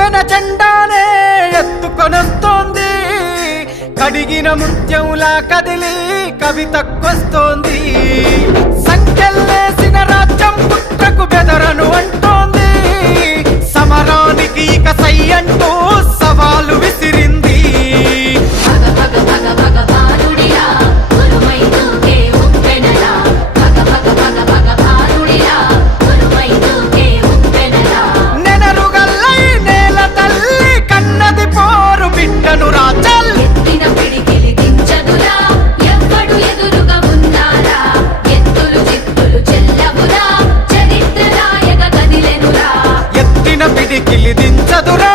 ఉప్పెన జెండానే ఎత్తుకొనొస్తోంది, కడిగిన ముత్యంలా కదిలి కవితకొస్తోంది. సంఖ్యలేసిన రాజ్యం పుట్టకు బెదరను అంటోంది, సమరానికి ఇక సై అంటూ సవాలు విసిరింది. నెనరుగల్లై నేల తల్లి కన్నది పోరు బిడ్డను రాజల్. ఎత్తిన పిడికిలి దించదురా ఎవ్వడు ఎదురుగా ఉన్నారా, ఎత్తులు చిత్తులు చెల్లవురా చరిత్ర రాయక కదిలెనురా. ఎత్తిన పిడికిలి దించదురా